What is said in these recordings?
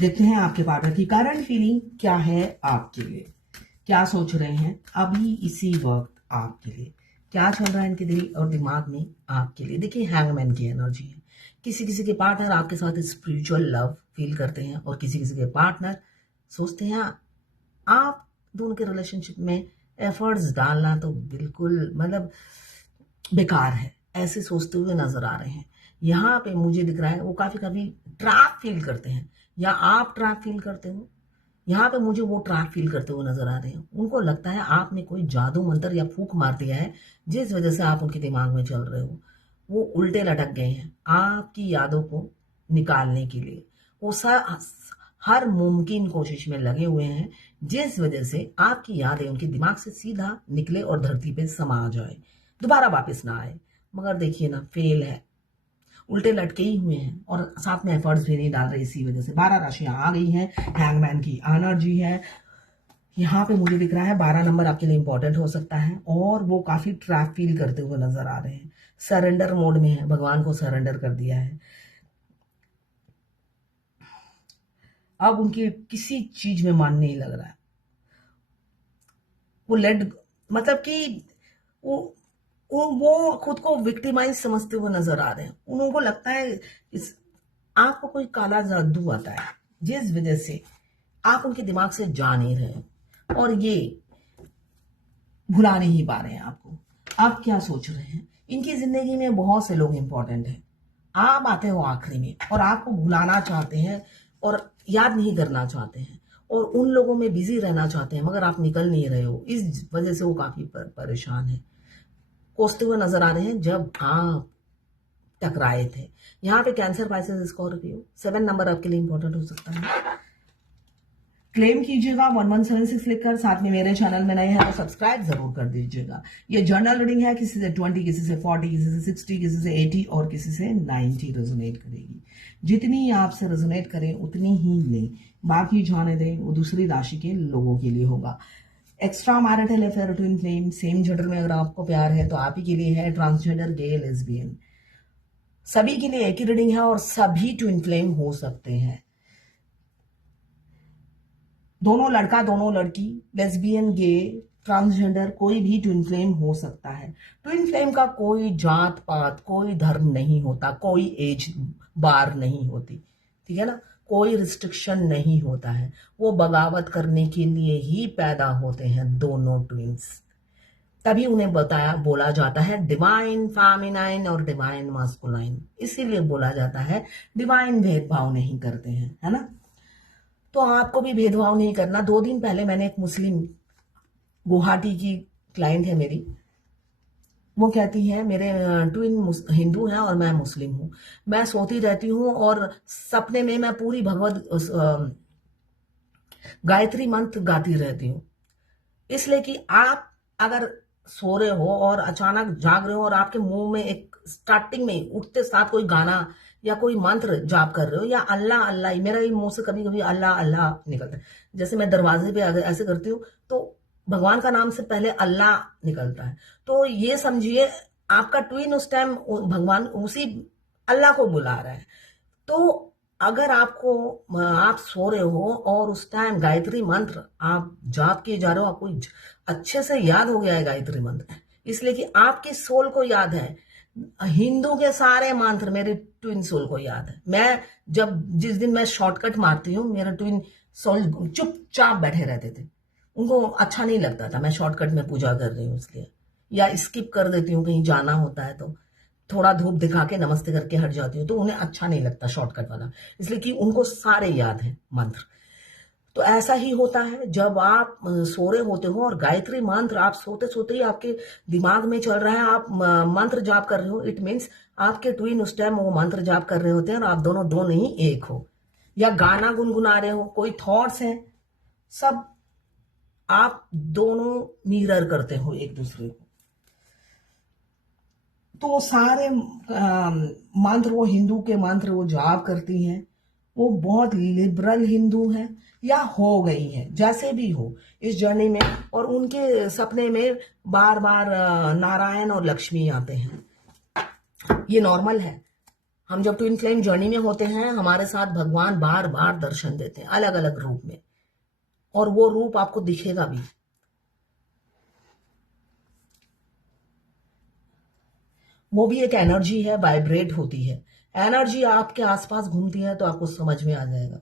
देखते हैं आपके पार्टनर की करंट फीलिंग क्या है आपके लिए, क्या सोच रहे हैं अभी इसी वक्त आपके लिए, क्या चल रहा है इनके दिल और दिमाग में आपके लिए। देखिए हैंगमैन की एनर्जी है। किसी किसी के पार्टनर आपके साथ स्पिरिचुअल लव फील करते हैं और किसी किसी के पार्टनर सोचते हैं आप दोनों के रिलेशनशिप में एफर्ट्स डालना तो बिल्कुल मतलब बेकार है, ऐसे सोचते हुए नजर आ रहे हैं। यहाँ पे मुझे दिख रहा है वो काफी काफी ट्रैप फील करते हैं या आप ट्रैप फील करते हो। यहाँ पे मुझे वो ट्रैप फील करते हुए नजर आ रहे हैं। उनको लगता है आपने कोई जादू मंत्र या फूक मार दिया है जिस वजह से आप उनके दिमाग में चल रहे हो। वो उल्टे लटक गए हैं आपकी यादों को निकालने के लिए। वो हर मुमकिन कोशिश में लगे हुए हैं जिस वजह से आपकी यादें उनके दिमाग से सीधा निकले और धरती पे समा जाए, दोबारा वापस ना आए। मगर देखिए ना, फेल है, उल्टे लटके ही हुए हैं और साथ में एफर्ट्स भी नहीं डाल रहे। इसी वजह से 12 राशियां आ गई हैं, हैंगमैन की एनर्जी है। यहाँ पे मुझे दिख रहा है 12 नंबर आपके लिए इंपॉर्टेंट हो सकता है और वो काफी ट्रैप फील करते हुए नजर आ रहे हैं। सरेंडर मोड में है, भगवान को सरेंडर कर दिया है। अब उनकी किसी चीज में मन नहीं लग रहा है। वो मतलब कि वो खुद को विक्टिमाइज समझते हुए नजर आ रहे हैं। उनको लगता है आपको कोई काला जादू आता है जिस वजह से आप उनके दिमाग से जा नहीं रहे और ये भुला नहीं पा रहे हैं आपको। आप क्या सोच रहे हैं? इनकी जिंदगी में बहुत से लोग इंपॉर्टेंट हैं, आप आते हो आखिरी में और आपको भुलाना चाहते हैं और याद नहीं करना चाहते हैं और उन लोगों में बिजी रहना चाहते हैं, मगर आप निकल नहीं रहे हो। इस वजह से वो काफी परेशान है, कोसते हुए नजर आ रहे हैं जब आप टकराए थे। यहाँ पे कैंसर, पाइसेस, स्कॉर्पियो 7 नंबर आपके लिए इंपॉर्टेंट हो सकता है। क्लेम कीजिएगा 1176 लिखकर। साथ में मेरे चैनल में नए हैं तो सब्सक्राइब जरूर कर दीजिएगा। ये जर्नल रीडिंग है, किसी से 20, किसी से 40, किसी से 60, किसी से 80 और किसी से 90 रेजोनेट करेगी। जितनी आपसे रेजोनेट करें उतनी ही लें, बाकी जाने दें, वो दूसरी राशि के लोगों के लिए होगा। Extra marital affair, twin flame, same gender में अगर आपको प्यार है तो आप ही के लिए है। ट्रांसजेंडर, गे, लेस्बियन, सभी के लिए एक ही रीडिंग है और सभी ट्विन फ्लेम हो सकते हैं। दोनों लड़का दोनों लड़की, लेस्बियन, गे, ट्रांसजेंडर, कोई भी ट्विन फ्लेम हो सकता है। ट्विन फ्लेम का कोई जात पात, कोई धर्म नहीं होता, कोई एज बार नहीं होती, ठीक है ना, कोई रिस्ट्रिक्शन नहीं होता है। वो बगावत करने के लिए ही पैदा होते हैं दोनों ट्विंस, तभी उन्हें बोला जाता है डिवाइन फेमिनाइन और डिवाइन मास्कुलाइन। इसीलिए बोला जाता है डिवाइन भेदभाव नहीं करते हैं, है ना। तो आपको भी भेदभाव नहीं करना। 2 दिन पहले मैंने एक मुस्लिम, गुवाहाटी की क्लाइंट है मेरी, वो कहती है मेरे ट्विन हिंदू हैं और मैं मुस्लिम हूं। मैं सोती रहती हूँ और सपने में मैं पूरी भगवत गायत्री मंत्र गाती रहती हूँ। इसलिए कि आप अगर सो रहे हो और अचानक जाग रहे हो और आपके मुंह में एक स्टार्टिंग में उठते साथ कोई गाना या कोई मंत्र जाप कर रहे हो या अल्लाह अल्लाह, मेरा ही मुंह से कभी कभी अल्लाह अल्लाह निकलता है। जैसे मैं दरवाजे पे अगर ऐसे करती हूँ तो भगवान का नाम से पहले अल्लाह निकलता है। तो ये समझिए आपका ट्विन उस टाइम भगवान उसी अल्लाह को बुला रहा है। तो अगर आप सो रहे हो और उस टाइम गायत्री मंत्र आप जाप किए जा रहे हो, आपको अच्छे से याद हो गया है गायत्री मंत्र, इसलिए कि आपकी सोल को याद है। हिंदू के सारे मंत्र मेरे ट्विन सोल को याद है। मैं जिस दिन मैं शॉर्टकट मारती हूँ, मेरे ट्विन सोल चुपचाप बैठे रहते थे। उनको अच्छा नहीं लगता था मैं शॉर्टकट में पूजा कर रही हूँ इसलिए, या स्किप कर देती हूँ कहीं जाना होता है तो थोड़ा धूप दिखा के नमस्ते करके हट जाती हूँ, तो उन्हें अच्छा नहीं लगता शॉर्टकट वाला, इसलिए कि उनको सारे याद है मंत्र। तो ऐसा ही होता है जब आप सो रहे होते हो और गायत्री मंत्र आप सोते सोते ही आपके दिमाग में चल रहा है, आप मंत्र जाप कर रहे हो, इट मीन्स आपके ट्विन उस टाइम वो मंत्र जाप कर रहे होते हैं और आप दोनों दो नहीं एक हो, या गाना गुनगुना रहे हो, कोई थॉट्स हैं, सब आप दोनों मिरर करते हो एक दूसरे को। तो सारे मंत्र, वो हिंदू के मंत्र वो जाप करती हैं, वो बहुत लिबरल हिंदू है या हो गई है, जैसे भी हो इस जर्नी में, और उनके सपने में बार बार नारायण और लक्ष्मी आते हैं। ये नॉर्मल है, हम जब ट्विन फ्लेम जर्नी में होते हैं, हमारे साथ भगवान बार बार दर्शन देते हैं अलग अलग रूप में, और वो रूप आपको दिखेगा भी। वो भी एक एनर्जी है, वाइब्रेट होती है। एनर्जी आपके आसपास घूमती है तो आपको समझ में आ जाएगा।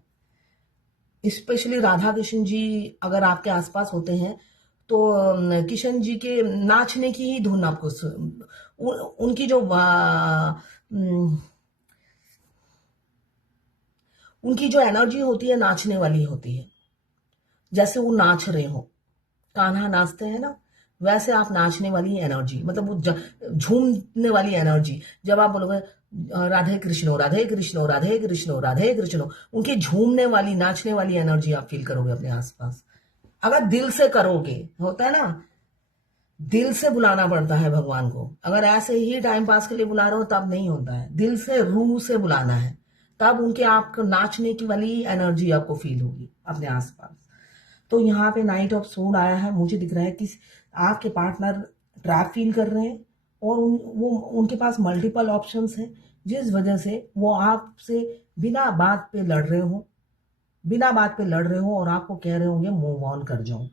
स्पेशली राधा कृष्ण जी अगर आपके आसपास होते हैं तो किशन जी के नाचने की ही धुन आपको उनकी जो उनकी जो एनर्जी होती है नाचने वाली होती है। जैसे वो नाच रहे हो, कान्हा नाचते हैं ना, वैसे आप नाचने वाली एनर्जी, मतलब वो झूमने वाली एनर्जी। जब आप बोलोगे राधे कृष्णो राधे कृष्णो राधे कृष्णो राधे कृष्णो, उनकी झूमने वाली नाचने वाली एनर्जी आप फील करोगे अपने आसपास। अगर दिल से करोगे, होता है ना, दिल से बुलाना पड़ता है भगवान को। अगर ऐसे ही टाइम पास के लिए बुला रहे हो तब नहीं होता है, दिल से रूह से बुलाना है, तब उनके आपको नाचने की वाली एनर्जी आपको फील होगी अपने आसपास। तो यहाँ पे नाइट ऑफ सोड आया है, मुझे दिख रहा है कि आपके पार्टनर ट्रैप फील कर रहे हैं और वो उनके पास मल्टीपल ऑप्शंस हैं, जिस वजह से वो आपसे बिना बात पे लड़ रहे हो, बिना बात पे लड़ रहे हो और आपको कह रहे होंगे मूव ऑन कर जाओ,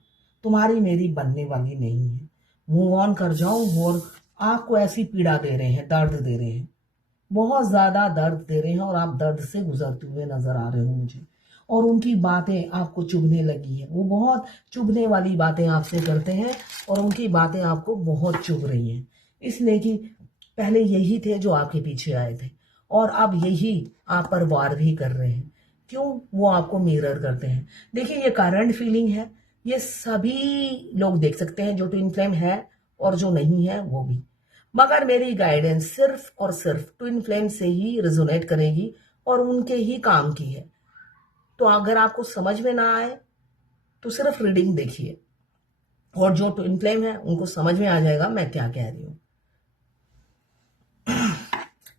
तुम्हारी मेरी बनने वाली नहीं है, मूव ऑन कर जाओ। और आपको ऐसी पीड़ा दे रहे हैं, दर्द दे रहे हैं, बहुत ज्यादा दर्द दे रहे हैं और आप दर्द से गुजरते हुए नजर आ रहे हो मुझे। और उनकी बातें आपको चुभने लगी है, वो बहुत चुभने वाली बातें आपसे करते हैं और उनकी बातें आपको बहुत चुभ रही हैं, इसलिए कि पहले यही थे जो आपके पीछे आए थे और अब यही आप पर वार भी कर रहे हैं। क्यों? वो आपको मिरर करते हैं। देखिए, ये करंट फीलिंग है, ये सभी लोग देख सकते हैं, जो ट्विन फ्लेम है और जो नहीं है वो भी। मगर मेरी गाइडेंस सिर्फ और सिर्फ ट्विन फ्लेम से ही रिजोनेट करेगी और उनके ही काम की है। तो अगर आपको समझ में ना आए तो सिर्फ रीडिंग देखिए, और जो ट्विन फ्लेम है उनको समझ में आ जाएगा मैं क्या कह रही हूँ।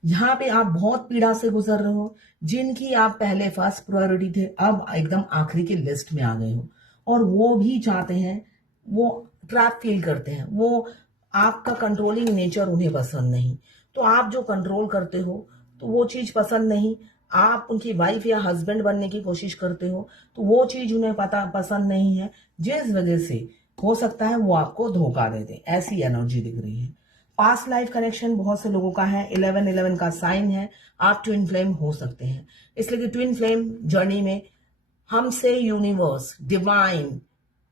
यहाँ पे आप बहुत पीड़ा से गुजर रहे हो, जिनकी आप पहले फर्स्ट प्रायोरिटी थे अब एकदम आखिरी की लिस्ट में आ गए हो, और वो भी चाहते हैं, वो ट्रैप फील करते हैं, वो आपका कंट्रोलिंग नेचर उन्हें पसंद नहीं। तो आप जो कंट्रोल करते हो तो वो चीज पसंद नहीं, आप उनकी वाइफ या हस्बैंड बनने की कोशिश करते हो तो वो चीज उन्हें पसंद नहीं है, जिस वजह से हो सकता है वो आपको धोखा दे दे। ऐसी एनर्जी दिख रही है। पास्ट लाइफ कनेक्शन बहुत से लोगों का है, 1111 का साइन है, आप ट्विन फ्लेम हो सकते हैं। इसलिए कि ट्विन फ्लेम जर्नी में हमसे यूनिवर्स, डिवाइन,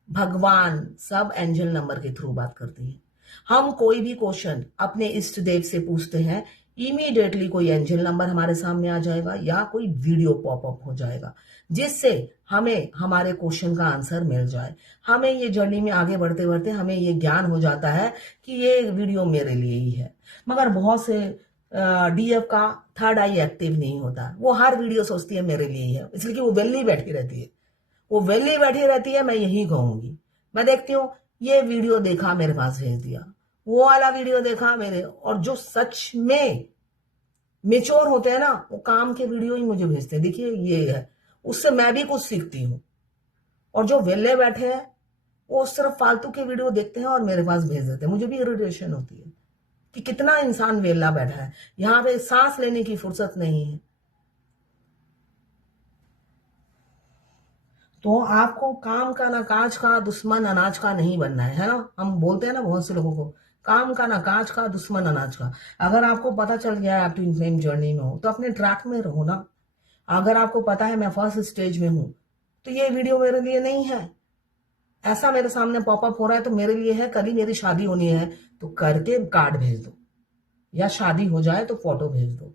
भगवान सब एंजल नंबर के थ्रू बात करते हैं। हम कोई भी क्वेश्चन अपने इष्ट देव से पूछते हैं, इमीडिएटली कोई एंजल नंबर हमारे सामने आ जाएगा या कोई वीडियो पॉपअप हो जाएगा, जिससे हमें हमारे क्वेश्चन का आंसर मिल जाए। हमें ये जर्नी में आगे बढ़ते बढ़ते हमें ये ज्ञान हो जाता है कि ये वीडियो मेरे लिए ही है। मगर बहुत से डीएफ का थर्ड आई एक्टिव नहीं होता, वो हर वीडियो सोचती है मेरे लिए ही है, इसलिए कि वो वेली बैठी रहती है, वो वेली बैठी रहती है। मैं यही कहूंगी, मैं देखती हूँ ये वीडियो देखा मेरे पास भेज दिया, वो वाला वीडियो देखा मेरे, और जो सच में मेच्योर होते हैं ना वो काम के वीडियो ही मुझे भेजते हैं, देखिए ये है, उससे मैं भी कुछ सीखती हूँ। और जो वेले बैठे हैं वो सिर्फ फालतू के वीडियो देखते हैं और मेरे पास भेज देते हैं। मुझे भी इरिटेशन होती है कि कितना इंसान वेला बैठा है, यहाँ पे सांस लेने की फुर्सत नहीं है। तो आपको काम का ना काज का, दुश्मन अनाज का नहीं बनना है ना। हम बोलते हैं ना बहुत से लोगों को, काम का ना काज का, दुश्मन अनाज का। अगर आपको पता चल गया है आप ट्विन फ्लेम जर्नी में हो तो अपने ट्रैक में रहो ना। अगर आपको पता है मैं फर्स्ट स्टेज में हूं तो ये वीडियो मेरे लिए नहीं है, ऐसा मेरे सामने पॉपअप हो रहा है तो मेरे लिए है, कल ही मेरी शादी होनी है तो करके कार्ड भेज दो, या शादी हो जाए तो फोटो भेज दो।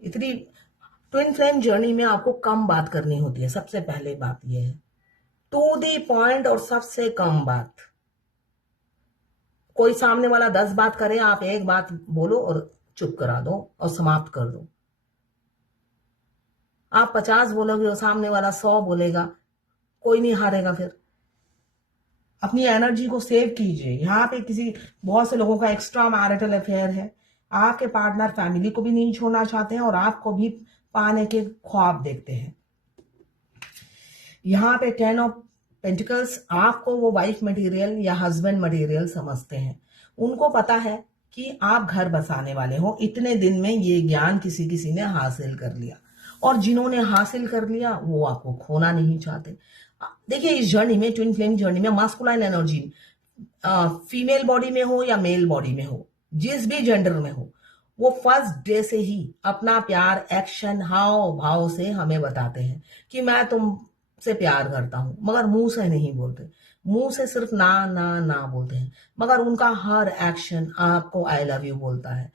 इतनी ट्विन फ्लेम जर्नी में आपको कम बात करनी होती है, सबसे पहले बात यह है, टू दी पॉइंट और सबसे कम बात। कोई सामने वाला 10 बात करे, आप एक बात बोलो और चुप करा दो और समाप्त कर दो। आप 50 बोलोगे और सामने वाला 100 बोलेगा, कोई नहीं हारेगा। फिर अपनी एनर्जी को सेव कीजिए। यहाँ पे बहुत से लोगों का एक्स्ट्रा मैरिटल अफेयर है, आपके पार्टनर फैमिली को भी नहीं छोड़ना चाहते हैं और आपको भी पाने के ख्वाब देखते हैं। यहाँ पे 10 ऑफ पेंटिकल्स, आपको वो वाइफ मटेरियल या हस्बैंड मटेरियल समझते हैं। उनको पता है कि आप घर बसाने वाले हो। इतने दिन में ये ज्ञान किसी किसी ने हासिल कर लिया, और जिन्होंने हासिल कर लिया वो आपको खोना नहीं चाहते। देखिए, इस जर्नी में, ट्विन फ्लेम जर्नी में, मास्कुलाइन एनर्जी फीमेल बॉडी में हो या मेल बॉडी में हो, जिस भी जेंडर में हो, वो फर्स्ट डे से ही अपना प्यार एक्शन हाव भाव से हमें बताते हैं कि मैं तुमसे प्यार करता हूं, मगर मुंह से नहीं बोलते। मुंह से सिर्फ ना ना ना बोलते हैं, मगर उनका हर एक्शन आपको आई लव यू बोलता है।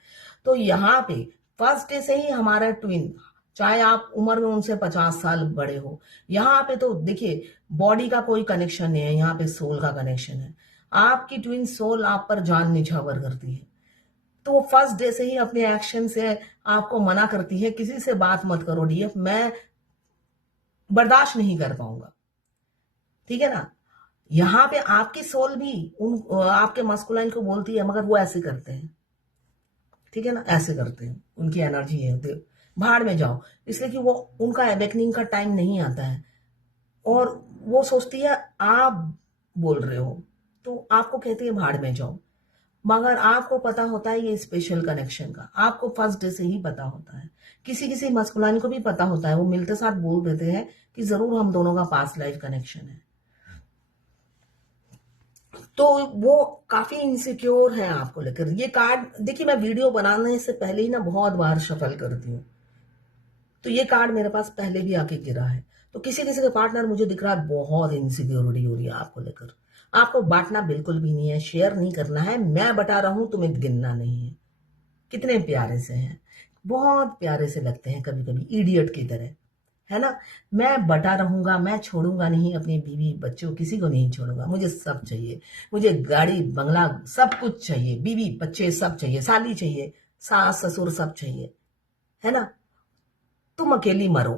तो यहाँ पे फर्स्ट डे से ही हमारा ट्विन, चाहे आप उम्र में उनसे 50 साल बड़े हो, यहाँ पे तो देखिए बॉडी का कोई कनेक्शन नहीं है, यहाँ पे सोल का कनेक्शन है। आपकी ट्विन सोल आप पर जान निछावर करती है, तो वो फर्स्ट डे से ही अपने एक्शन से आपको मना करती है, किसी से बात मत करो डीएफ, मैं बर्दाश्त नहीं कर पाऊंगा। ठीक है ना। यहाँ पे आपकी सोल भी उन आपके मस्कुलाइन को बोलती है, मगर वो ऐसे करते हैं। ठीक है ना, ऐसे करते हैं, उनकी एनर्जी है होते, भाड़ में जाओ, इसलिए कि वो उनका अवेकनिंग का टाइम नहीं आता है, और वो सोचती है आप बोल रहे हो, तो आपको कहती है भाड़ में जाओ। मगर आपको पता होता है ये स्पेशल कनेक्शन का, आपको फर्स्ट डे से ही पता होता है। किसी किसी मस्कुलाइन को भी पता होता है, वो मिलते साथ बोल देते हैं कि जरूर हम दोनों का पास्ट लाइफ कनेक्शन है। तो वो काफी इनसिक्योर है आपको लेकर। ये कार्ड देखिए, मैं वीडियो बनाने से पहले ही ना बहुत बार शफल करती हूँ, तो ये कार्ड मेरे पास पहले भी आके गिरा है। तो किसी किसी के पार्टनर मुझे दिख रहा है बहुत इनसिक्योरिटी हो रही है आपको लेकर। आपको बांटना बिल्कुल भी नहीं है, शेयर नहीं करना है। मैं बता रहा हूं, तुम्हें गिनना नहीं है। कितने प्यारे से हैं, बहुत प्यारे से लगते हैं कभी कभी, इडियट की तरह, है ना। मैं बटा रहूंगा, मैं छोड़ूंगा नहीं अपने बीवी बच्चों, किसी को नहीं छोड़ूंगा। मुझे सब चाहिए, मुझे गाड़ी बंगला सब कुछ चाहिए, बीवी बच्चे सब चाहिए, साली चाहिए, सास ससुर सब चाहिए, है ना। तुम अकेली मरो,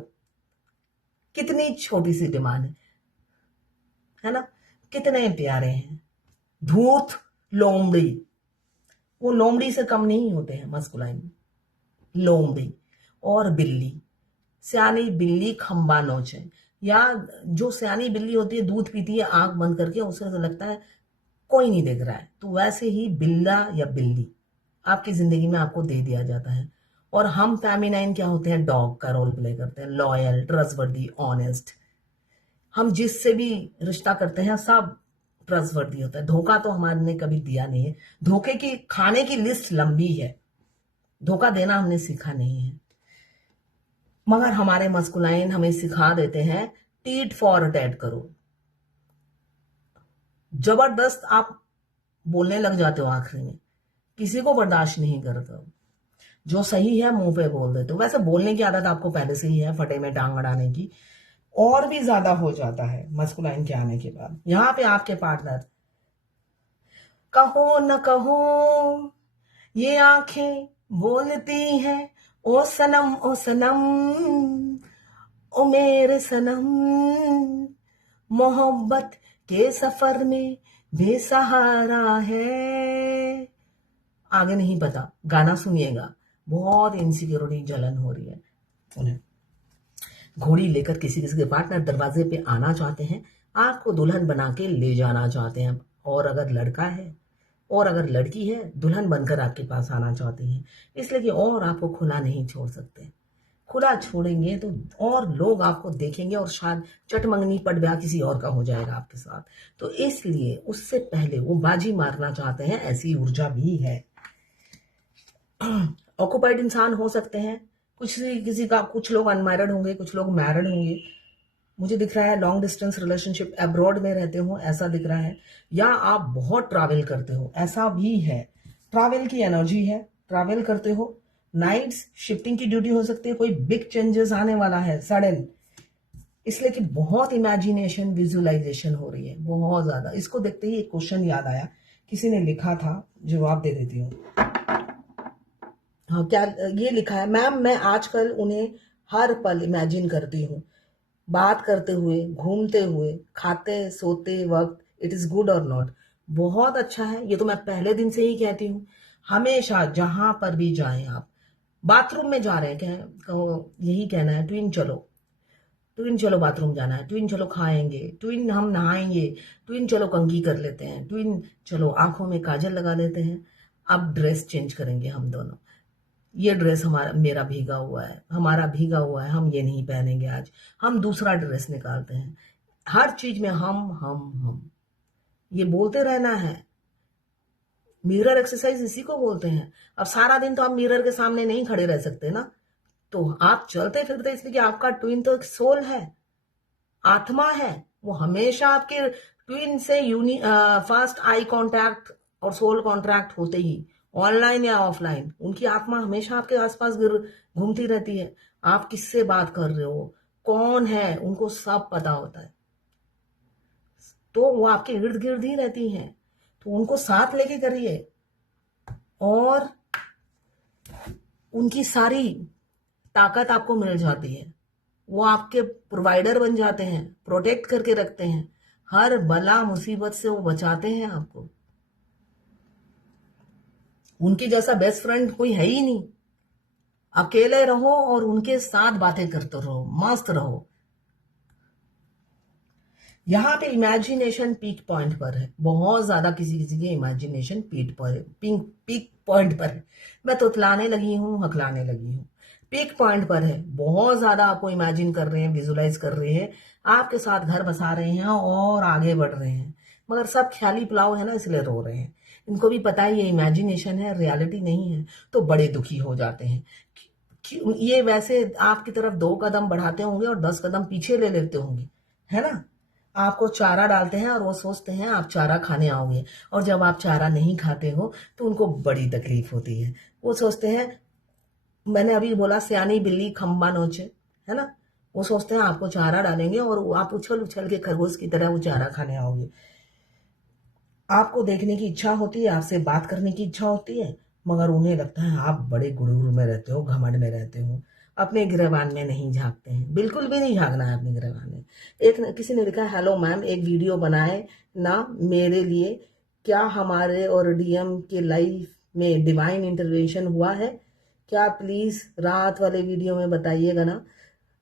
कितनी छोटी सी डिमांड है ना। कितने प्यारे हैं। धूर्त लोमड़ी, वो लोमड़ी से कम नहीं होते हैं मस्कुलाइन। लोमड़ी और बिल्ली, सियानी बिल्ली खंबा नोचे, या जो सियानी बिल्ली होती है दूध पीती है आंख बंद करके, उसे तो लगता है कोई नहीं देख रहा है, तो वैसे ही बिल्ला या बिल्ली आपकी जिंदगी में आपको दे दिया जाता है। और हम फेमिनाइन क्या होते हैं, डॉग का रोल प्ले करते हैं, लॉयल, ट्रस्टवर्दी, ऑनेस्ट। हम जिससे भी रिश्ता करते हैं सब ट्रस्टवर्दी होता है। धोखा तो हमारे ने कभी दिया नहीं है, धोखे की खाने की लिस्ट लंबी है, धोखा देना हमने सीखा नहीं है। मगर हमारे मस्कुलाइन हमें सिखा देते हैं टीट फॉर टैट करो। जबरदस्त आप बोलने लग जाते हो, आखिरी में किसी को बर्दाश्त नहीं करते हो, जो सही है मुंह पे बोल देते हो। वैसे बोलने की आदत आपको पहले से ही है, फटे में टांग अड़ाने की, और भी ज्यादा हो जाता है मस्कुलाइन के आने के बाद। यहाँ पे आपके पार्टनर, कहो न कहो ये आंखें बोलती हैं, ओ सनम ओ सनम, ओ मेरे सनम, मोहब्बत के सफर में बेसहारा है। आगे नहीं पता, गाना सुनिएगा। बहुत इनसिक्योरिटी जलन हो रही है उन्हें। घोड़ी लेकर किसी किसी के पार्टनर दरवाजे पे आना चाहते हैं, आपको दुल्हन बना के ले जाना चाहते हैं। और अगर लड़का है और अगर लड़की है, दुल्हन बनकर आपके पास आना चाहती हैं, इसलिए कि और आपको खुला नहीं छोड़ सकते। खुला छोड़ेंगे तो और लोग आपको देखेंगे, और शायद चटमंगनी पट ब्याह किसी और का हो जाएगा आपके साथ। तो इसलिए उससे पहले वो बाजी मारना चाहते हैं, ऐसी ऊर्जा भी है। ऑक्युपाइड इंसान हो सकते हैं, किसी का, कुछ लोग अनमैरिड होंगे, कुछ लोग मैरिड होंगे। मुझे दिख रहा है लॉन्ग डिस्टेंस रिलेशनशिप, अब्रॉड में रहते हो ऐसा दिख रहा है, या आप बहुत ट्रैवल करते हो ऐसा भी है। ट्रैवल की एनर्जी है, ट्रैवल करते हो। नाइट्स शिफ्टिंग की ड्यूटी हो सकती है, कोई बिग चेंजेस आने वाला है सडन, इसलिए कि बहुत इमेजिनेशन विजुअलाइजेशन हो रही है, बहुत ज्यादा। इसको देखते ही एक क्वेश्चन याद आया, किसी ने लिखा था, जवाब दे देती हूँ। हाँ, क्या ये लिखा है, मैम मैं आजकल उन्हें हर पल इमेजिन करती हूँ, बात करते हुए, घूमते हुए, खाते सोते वक्त। इट इज गुड और नॉट? बहुत अच्छा है, ये तो मैं पहले दिन से ही कहती हूँ। हमेशा जहां पर भी जाएं आप, बाथरूम में जा रहे हैं, यही कहना है, ट्विन चलो, ट्विन चलो बाथरूम जाना है, ट्विन चलो खाएंगे, ट्विन हम नहाएंगे, ट्विन चलो कंघी कर लेते हैं, ट्विन चलो आंखों में काजल लगा देते हैं। अब ड्रेस चेंज करेंगे हम दोनों। ये ड्रेस मेरा भीगा हुआ है, हमारा भीगा हुआ है, हम ये नहीं पहनेंगे आज, हम दूसरा ड्रेस निकालते हैं। हर चीज में हम ये बोलते रहना है। मिरर एक्सरसाइज इसी को बोलते हैं। अब सारा दिन तो आप मिरर के सामने नहीं खड़े रह सकते ना, तो आप चलते फिरते, इसलिए कि आपका ट्विन तो एक सोल है, आत्मा है। वो हमेशा आपके ट्विन से फर्स्ट आई कांटेक्ट और सोल कांटेक्ट होते ही, ऑनलाइन या ऑफलाइन, उनकी आत्मा हमेशा आपके आसपास घूमती रहती है। आप किससे बात कर रहे हो, कौन है, उनको सब पता होता है। तो वो आपके इर्द गिर्द ही रहती हैं, तो उनको साथ लेके करिए और उनकी सारी ताकत आपको मिल जाती है। वो आपके प्रोवाइडर बन जाते हैं, प्रोटेक्ट करके रखते हैं, हर बला मुसीबत से वो बचाते हैं आपको। उनके जैसा बेस्ट फ्रेंड कोई है ही नहीं। अकेले रहो और उनके साथ बातें करते रहो, मस्त रहो। यहाँ पे इमेजिनेशन पीक पॉइंट पर है, बहुत ज्यादा किसी किसी की इमेजिनेशन पीक पॉइंट पर है। मैं तुतलाने लगी हूँ, हकलाने लगी हूँ। पीक पॉइंट पर है, बहुत ज्यादा आपको इमेजिन कर रहे हैं, विजुलाइज कर रहे हैं, आपके साथ घर बसा रहे हैं और आगे बढ़ रहे हैं, मगर सब ख्याली पुलाव है ना, इसलिए रो रहे हैं। इनको भी पता है ये इमेजिनेशन है, रियलिटी नहीं है, तो बड़े दुखी हो जाते हैं। ये वैसे आपकी तरफ 2 कदम बढ़ाते होंगे और 10 कदम पीछे ले लेते होंगे, है ना। आपको चारा डालते हैं और वो सोचते हैं आप चारा खाने आओगे, और जब आप चारा नहीं खाते हो तो उनको बड़ी तकलीफ होती है। वो सोचते हैं, मैंने अभी बोला सियानी बिल्ली खम्बा नोचे, है ना। वो सोचते हैं आपको चारा डालेंगे और आप उछल उछल के खरगोश की तरह वो चारा खाने आओगे। आपको देखने की इच्छा होती है, आपसे बात करने की इच्छा होती है, मगर उन्हें लगता है आप बड़े गुरूर में रहते हो, घमंड में रहते हो, अपने गिरबान में नहीं झांकते हैं। बिल्कुल भी नहीं झांकना है अपने गिरबान में। किसी ने लिखा, हेलो मैम, एक वीडियो बनाए ना मेरे लिए, क्या हमारे और डीएम के लाइफ में डिवाइन इंटरवेंशन हुआ है क्या, प्लीज रात वाले वीडियो में बताइएगा ना।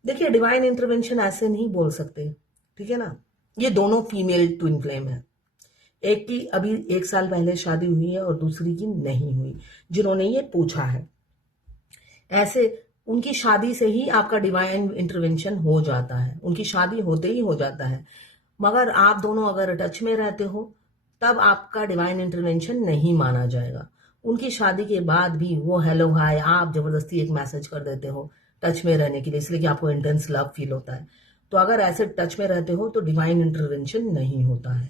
देखिए, डिवाइन इंटरवेंशन ऐसे नहीं बोल सकते, ठीक है ना। ये दोनों फीमेल ट्विन फ्लेम है, एक की अभी 1 साल पहले शादी हुई है और दूसरी की नहीं हुई, जिन्होंने ये पूछा है। ऐसे उनकी शादी से ही आपका डिवाइन इंटरवेंशन हो जाता है, उनकी शादी होते ही हो जाता है। मगर आप दोनों अगर टच में रहते हो तब आपका डिवाइन इंटरवेंशन नहीं माना जाएगा। उनकी शादी के बाद भी वो हेलो हाय, आप जबरदस्ती एक मैसेज कर देते हो टच में रहने के लिए, इसलिए कि आपको इंटेंस लव फील होता है। तो अगर ऐसे टच में रहते हो तो डिवाइन इंटरवेंशन नहीं होता है।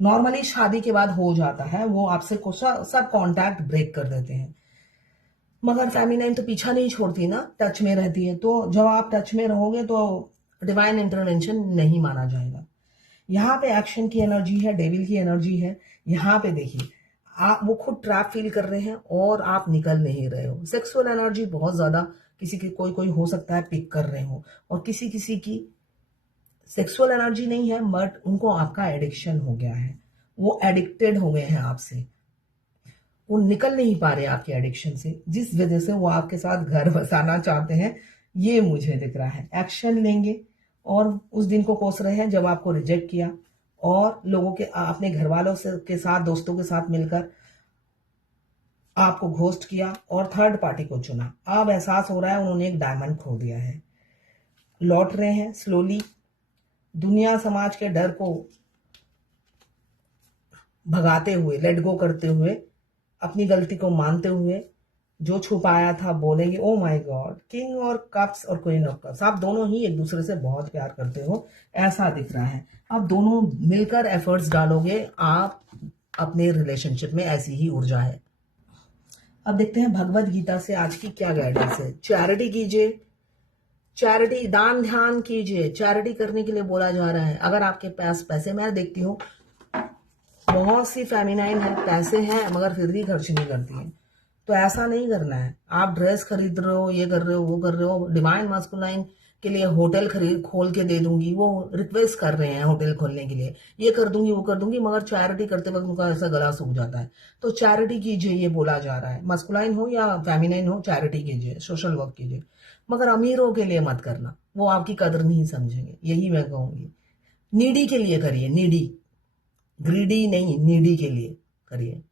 नॉर्मली शादी के बाद हो जाता है, वो आपसे सब कांटेक्ट ब्रेक कर देते हैं। मगर फेमिनाइन तो पीछा नहीं छोड़ती ना, टच में रहती है, तो जब आप टच में रहोगे तो डिवाइन इंटरवेंशन नहीं माना जाएगा। यहाँ पे एक्शन की एनर्जी है, डेविल की एनर्जी है। यहाँ पे देखिए, आप वो खुद ट्रैप फील कर रहे हैं और आप निकल नहीं रहे हो। सेक्सुअल एनर्जी बहुत ज्यादा किसी की, कोई कोई हो सकता है पिक कर रहे हो, और किसी किसी की सेक्सुअल एनर्जी नहीं है, बट उनको आपका एडिक्शन हो गया है, वो एडिक्टेड हो गए हैं आपसे, वो निकल नहीं पा रहे आपके एडिक्शन से, जिस वजह से वो आपके साथ घर बसाना चाहते हैं। ये मुझे दिख रहा है। एक्शन लेंगे और उस दिन को कोस रहे हैं जब आपको रिजेक्ट किया और लोगों के, अपने घर वालों से के साथ, दोस्तों के साथ मिलकर आपको घोस्ट किया और थर्ड पार्टी को चुना। अब एहसास हो रहा है उन्होंने एक डायमंड खो दिया है। लौट रहे हैं स्लोली, दुनिया समाज के डर को भगाते हुए, लेट गो करते हुए, अपनी गलती को मानते हुए, जो छुपाया था बोलेंगे। ओ माय गॉड, किंग और कप्स और क्वीन ऑफ कप्स, आप दोनों ही एक दूसरे से बहुत प्यार करते हो, ऐसा दिख रहा है। आप दोनों मिलकर एफर्ट्स डालोगे, आप अपने रिलेशनशिप में, ऐसी ही ऊर्जा है। अब देखते हैं भगवत गीता से आज की क्या गाइडेंस है। चैरिटी कीजिए, चैरिटी, दान ध्यान कीजिए, चैरिटी करने के लिए बोला जा रहा है। अगर आपके पास पैसे, मैं देखती हूँ बहुत सी फेमिनाइन है, पैसे हैं मगर फिर भी खर्च नहीं करती है, तो ऐसा नहीं करना है। आप ड्रेस खरीद रहे हो, ये कर रहे हो, वो कर रहे हो, डिवाइन मास्कुलाइन के लिए होटल खोल के दे दूंगी, वो रिक्वेस्ट कर रहे हैं होटल खोलने के लिए, ये कर दूंगी, वो कर दूंगी, मगर चैरिटी करते वक्त उनका ऐसा गला सूख जाता है। तो चैरिटी कीजिए, ये बोला जा रहा है। मास्कुलाइन हो या फेमिनाइन हो, चैरिटी कीजिए, सोशल वर्क कीजिए, मगर अमीरों के लिए मत करना, वो आपकी कदर नहीं समझेंगे, यही मैं कहूंगी। नीडी के लिए करिए, नीडी, ग्रीडी नहीं, नीडी के लिए करिए।